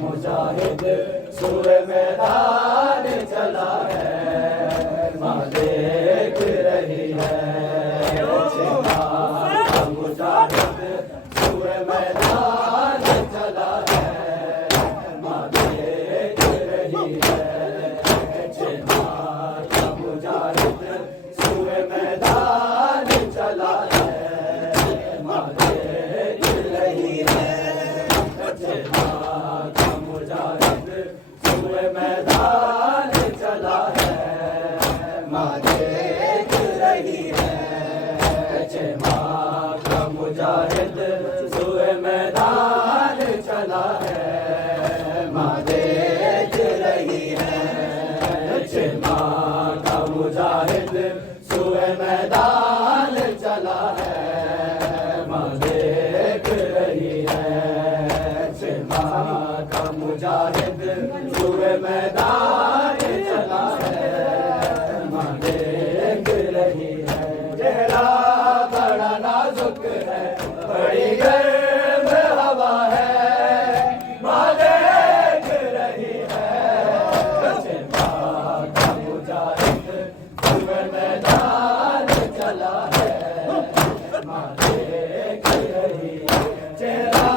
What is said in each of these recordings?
मुजाहिद सूरे मैदान चला है, माँ देख रही है। मुजाहिद सूरे मैदान चला है, माँ देख रही है। मुजाहिद सूरे मैदान चला है, माँ देख रही है। मुजाहिद सूरे मैदान चला है, माँ देख रही है। माँ का मुजाहिद सूरे मैदान चला है, माँ देख रही है। माँ का मुजाहिद सूरे मैदान चला है, माँ देख रही है। माँ का मुजाहिद सूरे मैदान चला है, माँ देख रही है। चेहरा बड़ा नाजुक है, बड़ी गर्म हवा है, माँ देख रही है। माँ का मुजाहिद सूरे मैदान चला है, माँ देख रही है। चेहरा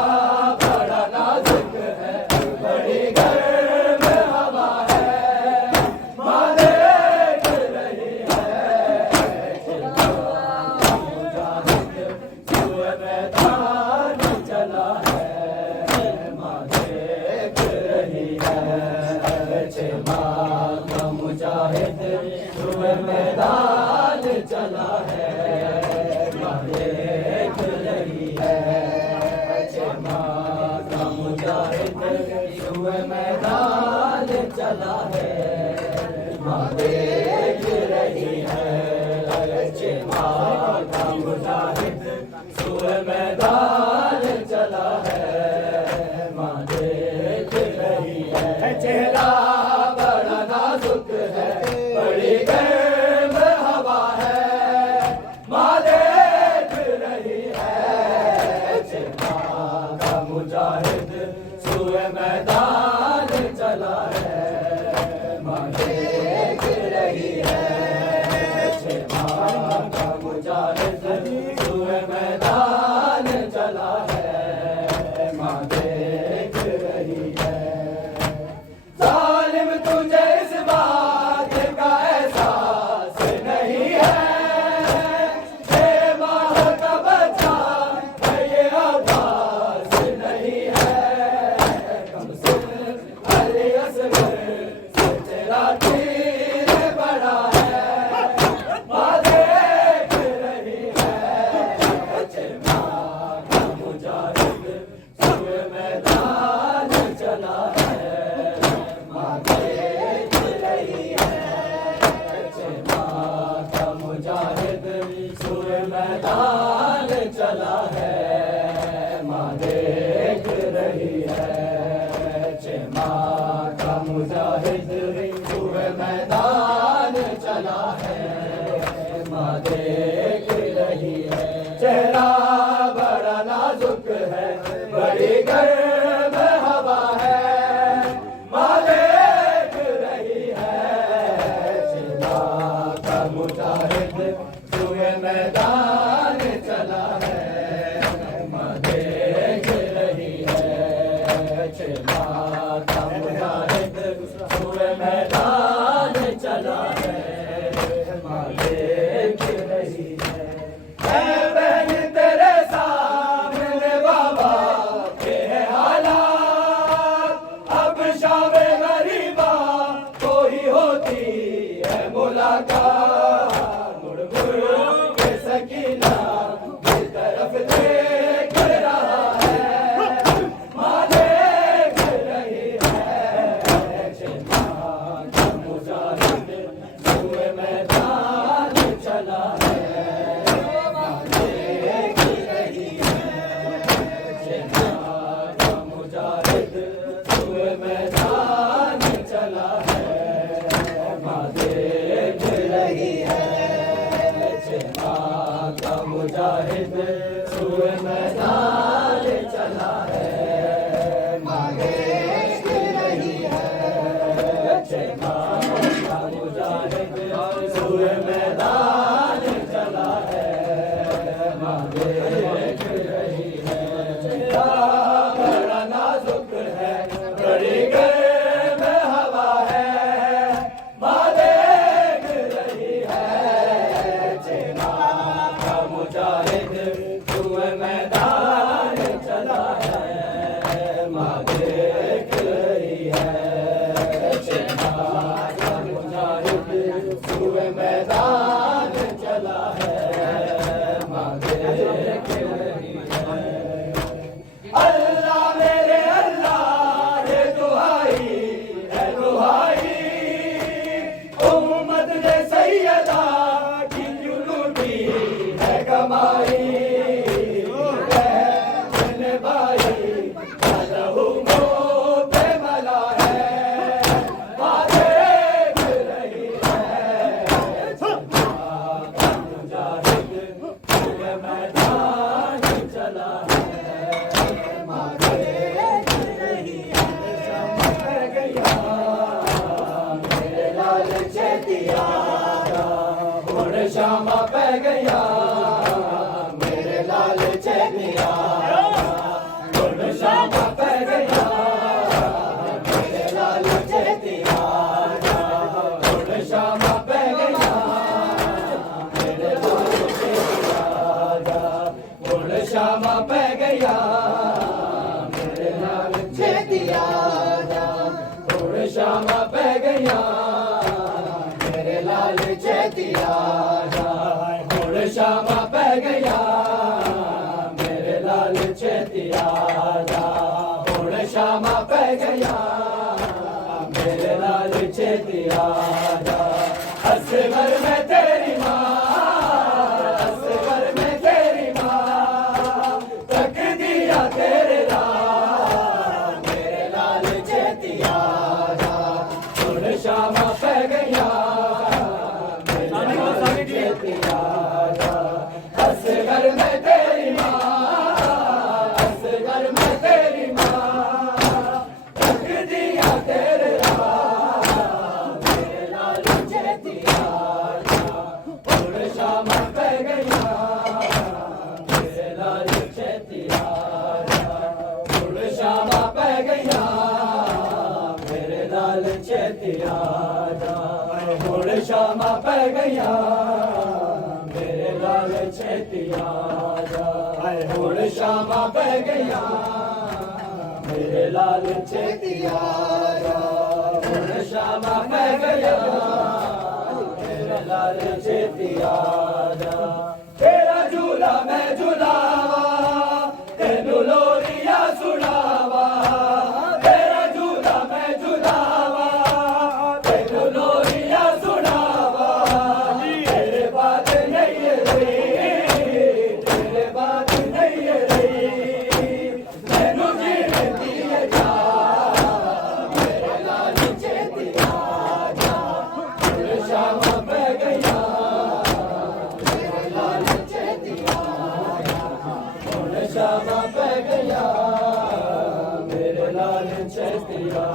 बड़ा नाजुक है, बड़ी गर्म हवा है, माँ देख रही है। मुजाहिद सूरे मैदान चला है, माँ देख रही है। माँ का मुजाहिद सूरे मैदान चला है, माँ देख रही है। माँ का मुजाहिद सूरे मैदान चला है, माँ देख रही है। माँ का मुजाहिद सूरे मैदान चला है, माँ देख रही है। चेहरा बड़ा नाजुक है, बड़ी गर्म हवा है, माँ देख रही है। माँ का मुजाहिद सूरे मैदान चला है, माँ देख रही है। माँ का मुजाहिद सूरे मैदान चला है, माँ देख रही है। जालिम तुझे इस बात का एहसास नहीं है, ये माँ का बच्चा है, ये आवाज नहीं है। कम से अली असगर से तेरा तीर बड़ा है, माँ देख रही है। माँ का मुजाहिद सूरे मैदान चला है, माँ देख रही है। माँ का मुजाहिद सूरे मैदान चला है, माँ देख रही है। माँ का मुजाहिद सूरे मैदान चला है, माँ देख रही है। चेहरा बड़ा नाजुक है, बड़ी गर्म हवा है, माँ देख रही है। सुए मैदान चला है, माँ देख रही है। अल्लाह मेरे अल्लाह ये दुआई है दुआई, उम्मत ने सैयदा की क्यों लूटी है कमाई। बहन भाई लहू मुँह पे मला है, माँ देख रही है। मुजाहिद सुए मैदान चला है, माँ देख रही है। गया मेरे लाल चेतिया उड़ शामा पै गया, मेरे लाल चेतिया उड़ शामा पै गया, मेरे लाल चेतिया उड़ शामा पै गया, मेरे लाल चेतिया उड़ शामा पै गया, मेरे लाल चेतिया उड़ शामा पै गया, मेरे लाल चेतिया उड़ शामा पै गया, मेरे लाल चेतिया उड़ शामा पै गया, मेरे लाल चेतिया। असगर में तेरी माँ, असगर में तेरी माँ, तक दिया तेरे लाल, मेरे लाल चेतिया उड़ शामा पै गया, मेरे लाल चेतिया। असगर में तेरी माँ, असगर में तेरी माँ, तक दिया तेरे लाल, मेरे लाल चेतिया उड़ शामा पै गया, मेरे लाल चेतिया उड़ शामा पै गया, मेरे लाल चेतिया उड़ शामा पै गया, मेरे लाल चेतिया उड़ शामा पै गया, मेरे लाल चेतिया उड़ शामा पै गया, मेरे लाल चेतिया। तेरा झूला मैं झूलावा, तेनू लोरिया सुनावा, तेरा झूला मैं झूलावा, तेनू लोरिया सुनावा, तेरे बात नहीं रही, तेरे बात नहीं रही, तेनू जीने दिए जा, मेरे लाल चेतिया उड़ शामा पै गया, मेरे लाल चेतिया उड़ शामा पै गया, मेरे लाल चेतिया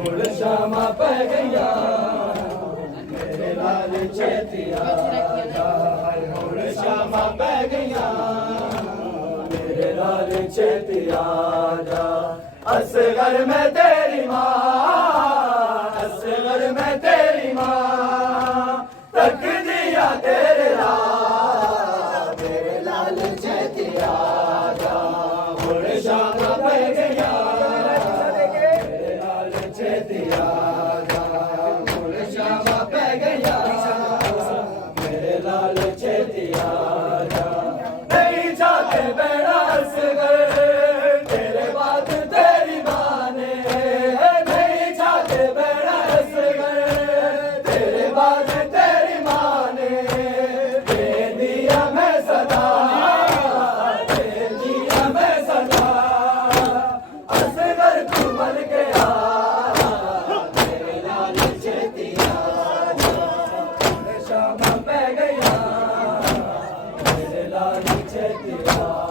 उड़ शामा पै गया, मेरे लाल चेतिया उड़ शामा पै गया, मेरे लाल चेतिया। असगर में तेरी माँ, असगर में तेरी माँ, तक दिया तेरे लाल, मेरे लाल चेतिया उड़ शामा पै गया, मेरे लाल चेतिया उड़ शामा पै गया, मेरे लाल चेतिया। नहीं चाहते बेड़ा असगर तेरे बात तेरी माँ ने, नहीं चाहते बेड़ा असगर तेरे बात तेरी माँ ने, दे दिया मैं सदा, दे दिया मैं सदा, असगर तू बन गया, मेरे लाल चेतिया शामा पै गया, मेरे लाल चेतिया।